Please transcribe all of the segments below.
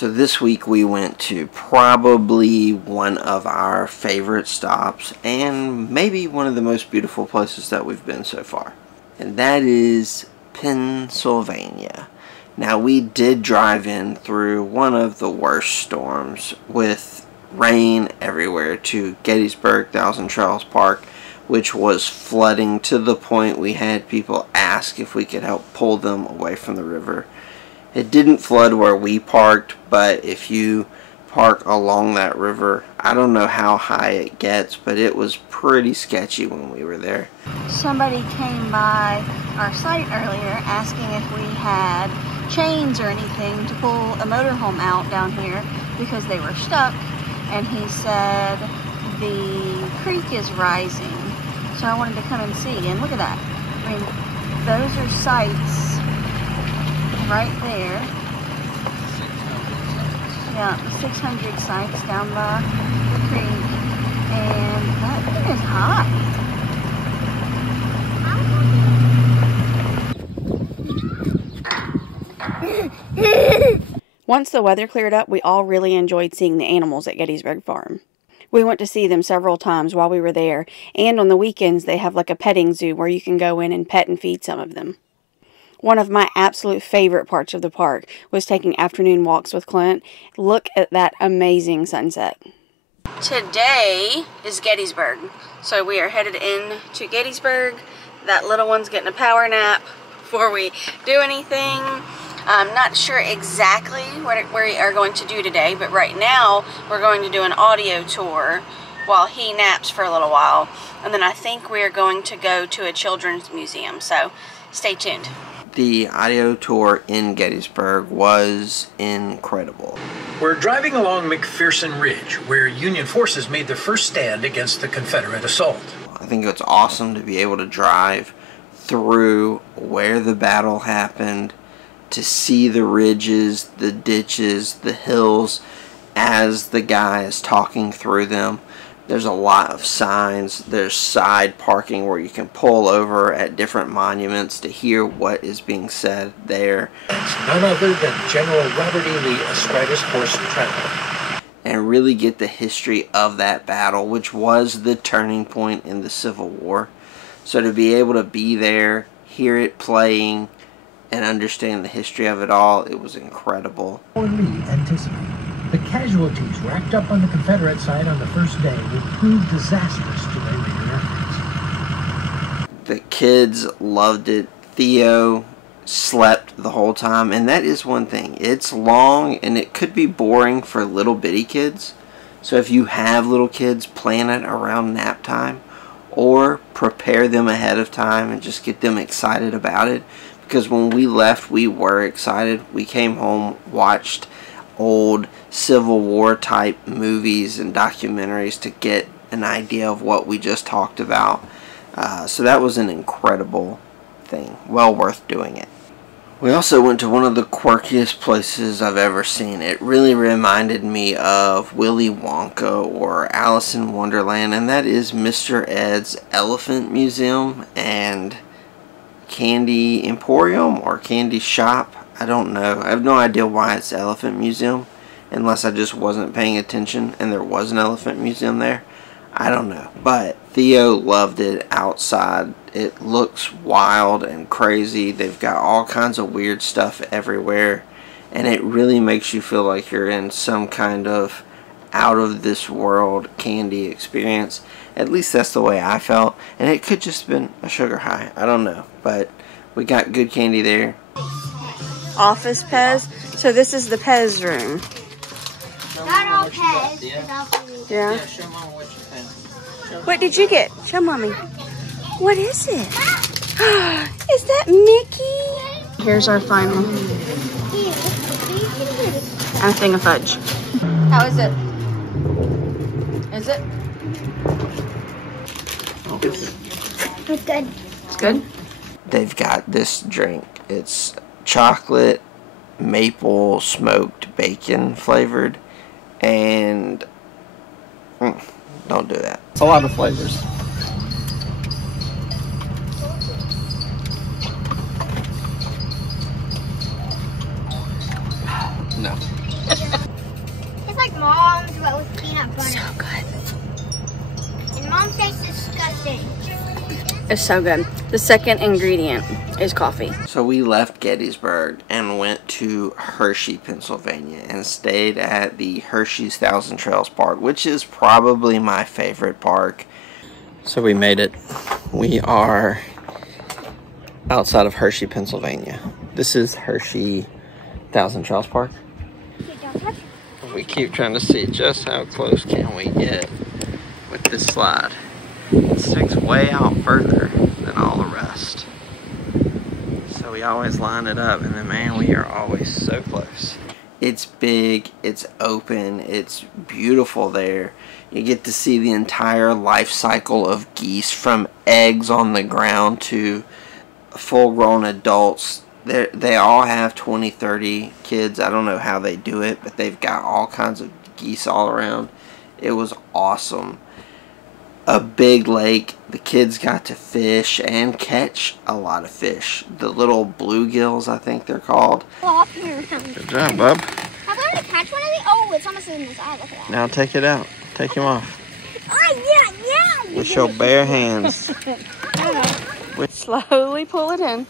So this week we went to probably one of our favorite stops and maybe one of the most beautiful places that we've been so far. And that is Pennsylvania. Now we did drive in through one of the worst storms with rain everywhere to Gettysburg, Thousand Trails Park, which was flooding to the point we had people ask if we could help pull them away from the river. It didn't flood where we parked, but if you park along that river, I don't know how high it gets, but it was pretty sketchy when we were there. Somebody came by our site earlier asking if we had chains or anything to pull a motorhome out down here because they were stuck, and he said the creek is rising. So I wanted to come and see, and look at that. I mean, those are sites right there. Yeah, the 600 sites down by the creek, and that thing is high. Once the weather cleared up, we all really enjoyed seeing the animals at Gettysburg Farm. We went to see them several times while we were there, and on the weekends they have like a petting zoo where you can go in and pet and feed some of them. One of my absolute favorite parts of the park was taking afternoon walks with Clint. Look at that amazing sunset. Today is Gettysburg, so we are headed in to Gettysburg. That little one's getting a power nap before we do anything. I'm not sure exactly what we are going to do today, but right now we're going to do an audio tour while he naps for a little while. And then I think we're going to go to a children's museum, so stay tuned. The audio tour in Gettysburg was incredible. We're driving along McPherson Ridge, where Union forces made their first stand against the Confederate assault. I think it's awesome to be able to drive through where the battle happened, to see the ridges, the ditches, the hills as the guy is talking through them. There's a lot of signs. There's side parking where you can pull over at different monuments to hear what is being said there. It's none other than General Robert E. Lee astraddus horse trampler. And really get the history of that battle, which was the turning point in the Civil War. So to be able to be there, hear it playing, and understand the history of it all, it was incredible. Lee anticipated the casualties racked up on the Confederate side on the first day would prove disastrous to their later efforts. The kids loved it. Theo slept the whole time, and that is one thing. It's long, and it could be boring for little bitty kids. So if you have little kids, plan it around nap time, or prepare them ahead of time and just get them excited about it. Because when we left, we were excited. We came home, watched old Civil War type movies and documentaries to get an idea of what we just talked about. So that was an incredible thing. Well worth doing it. We also went to one of the quirkiest places I've ever seen. It really reminded me of Willy Wonka or Alice in Wonderland, and that is Mr. Ed's Elephant Museum and Candy Emporium or Candy Shop. I don't know. I have no idea why it's Elephant Museum, unless I just wasn't paying attention and there was an Elephant Museum there. I don't know. But Theo loved it outside. It looks wild and crazy. They've got all kinds of weird stuff everywhere, and it really makes you feel like you're in some kind of out of this world candy experience. At least that's the way I felt, and it could just have been a sugar high. I don't know, but we got good candy there. Office Pez. So this is the Pez room. Not all Pez. Yeah. Show Mama what you found. What did you get? Show Mommy. What is it? Is that Mickey? Here's our final. A thing of fudge. How is it? Is it? It's good. It's good? They've got this drink. It's chocolate, maple, smoked bacon flavored, and don't do that. It's a lot of flavors. No. thing. It's so good. The second ingredient is coffee. So we left Gettysburg and went to Hershey, Pennsylvania, and stayed at the Hershey's Thousand Trails Park, which is probably my favorite park. So we made it. We are outside of Hershey, Pennsylvania. This is Hershey Thousand Trails Park. We keep trying to see just how close can we get with this slide. It sticks way out further than all the rest. So we always line it up, and then man, we are always so close. It's big, it's open, it's beautiful there. You get to see the entire life cycle of geese, from eggs on the ground to full-grown adults. They all have 20, 30 kids. I don't know how they do it, but they've got all kinds of geese all around. It was awesome. A big lake. The kids got to fish and catch a lot of fish. The little bluegills, I think they're called. Off here. Good job, bub. How about I catch one of these? Oh, it's almost in this eye. Look at that. Now take it out. Take him off. Oh, yeah. With your bare hands. Slowly pull it in.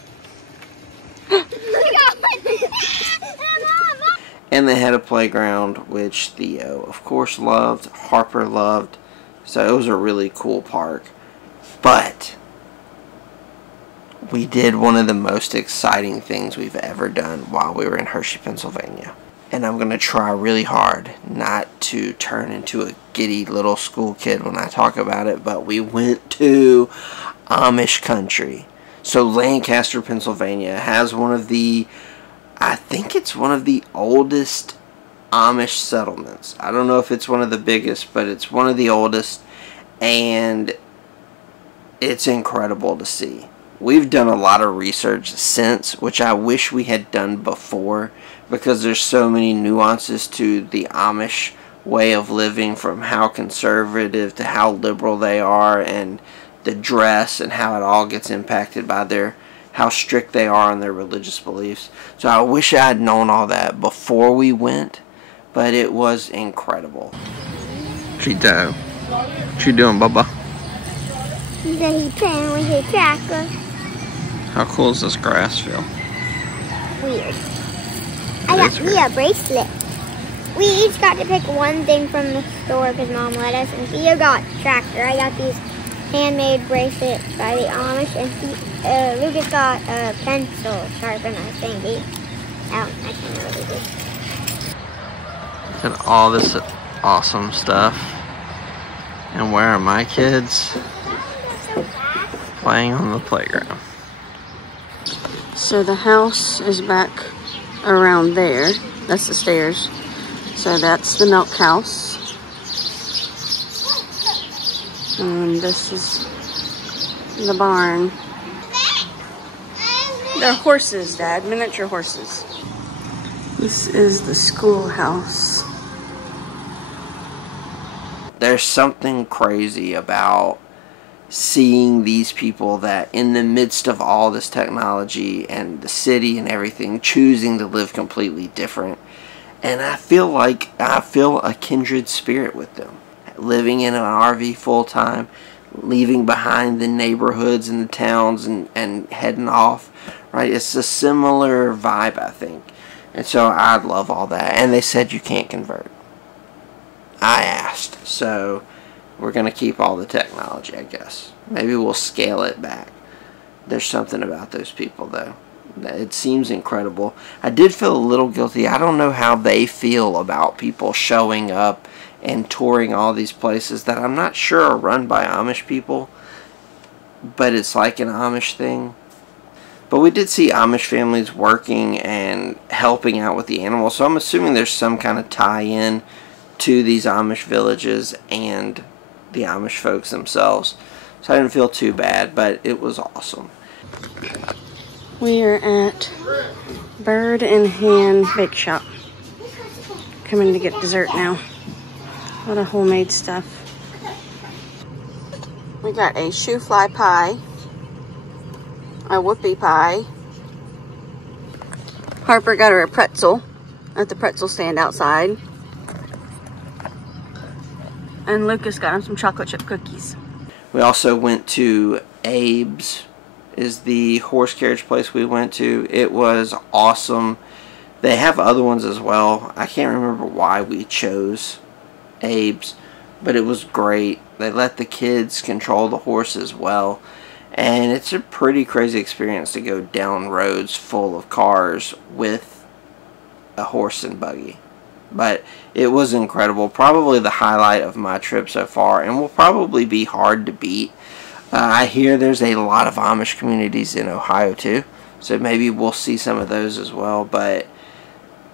And they had a playground, which Theo, of course, loved. Harper loved. So it was a really cool park. But we did one of the most exciting things we've ever done while we were in Hershey, Pennsylvania. And I'm going to try really hard not to turn into a giddy little school kid when I talk about it. But we went to Amish country. So Lancaster, Pennsylvania has one of the, I think it's one of the oldest Amish settlements. I don't know if it's one of the biggest, but it's one of the oldest, and it's incredible to see. We've done a lot of research since, which I wish we had done before, because there's so many nuances to the Amish way of living, from how conservative to how liberal they are, and the dress and how it all gets impacted by how strict they are on their religious beliefs. So I wish I had known all that before we went, but it was incredible. Cheeto, what you doing, Bubba? He's playing with his tractor. How cool does this grass feel? Weird. I got me a bracelet. We each got to pick one thing from the store because Mom let us, and Theo got tractor. I got these handmade bracelets by the Amish, and Lucas got a pencil sharpener thingy. I can't know what it is. Look at all this awesome stuff. And where are my kids? Playing on the playground. So the house is back around there. That's the stairs. So that's the milk house. And this is the barn. They're horses, Dad. Miniature horses. This is the schoolhouse. There's something crazy about seeing these people that in the midst of all this technology and the city and everything, choosing to live completely different. And I feel a kindred spirit with them. Living in an RV full time, leaving behind the neighborhoods and the towns and heading off, right? It's a similar vibe, I think. And so I love all that. And they said you can't convert. I asked. So we're going to keep all the technology, I guess. Maybe we'll scale it back. There's something about those people, though. It seems incredible. I did feel a little guilty. I don't know how they feel about people showing up and touring all these places that I'm not sure are run by Amish people, but it's like an Amish thing. But we did see Amish families working and helping out with the animals, so I'm assuming there's some kind of tie-in to these Amish villages and the Amish folks themselves. So I didn't feel too bad, but it was awesome. We are at Bird and Hand Bake Shop. Coming to get dessert now. A lot of homemade stuff. We got a shoe fly pie, a whoopie pie. Harper got her a pretzel at the pretzel stand outside. And Lucas got him some chocolate chip cookies. We also went to Abe's, is the horse carriage place we went to. It was awesome. They have other ones as well. I can't remember why we chose Abe's, but it was great. They let the kids control the horse as well. And it's a pretty crazy experience to go down roads full of cars with a horse and buggy. But it was incredible. Probably the highlight of my trip so far, and will probably be hard to beat. I hear there's a lot of Amish communities in Ohio too, so maybe we'll see some of those as well. But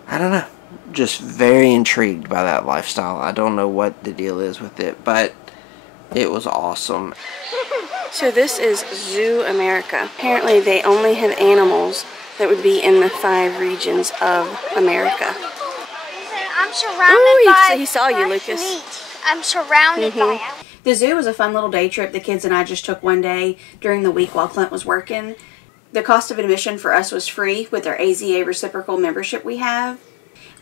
I don't know, just very intrigued by that lifestyle. I don't know what the deal is with it, but it was awesome. So this is Zoo America. Apparently they only have animals that would be in the 5 regions of America. I'm surrounded by he saw you, fresh Lucas. meat. I'm surrounded by it. The zoo was a fun little day trip the kids and I just took one day during the week while Clint was working. The cost of admission for us was free with our AZA reciprocal membership we have.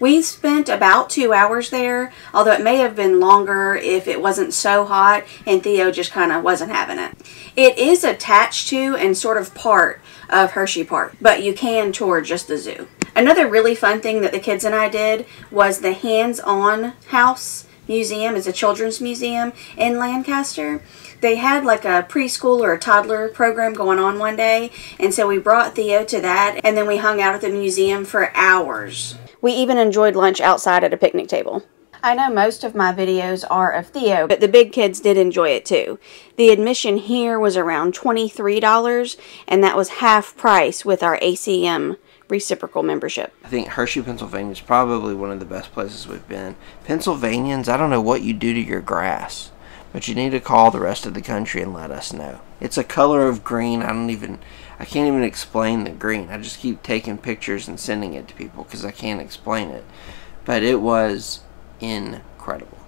We spent about 2 hours there, although it may have been longer if it wasn't so hot and Theo just kind of wasn't having it. It is attached to and sort of part of Hershey Park, but you can tour just the zoo. Another really fun thing that the kids and I did was the Hands-On House Museum. Is a children's museum in Lancaster. They had like a preschool or a toddler program going on one day, and so we brought Theo to that, and then we hung out at the museum for hours. We even enjoyed lunch outside at a picnic table. I know most of my videos are of Theo, but the big kids did enjoy it too. The admission here was around $23, and that was half price with our ACM reciprocal membership. I think Hershey, Pennsylvania is probably one of the best places we've been. Pennsylvanians, I don't know what you do to your grass, but you need to call the rest of the country and let us know. It's a color of green. I can't even explain the green. I just keep taking pictures and sending it to people because I can't explain it. But it was incredible.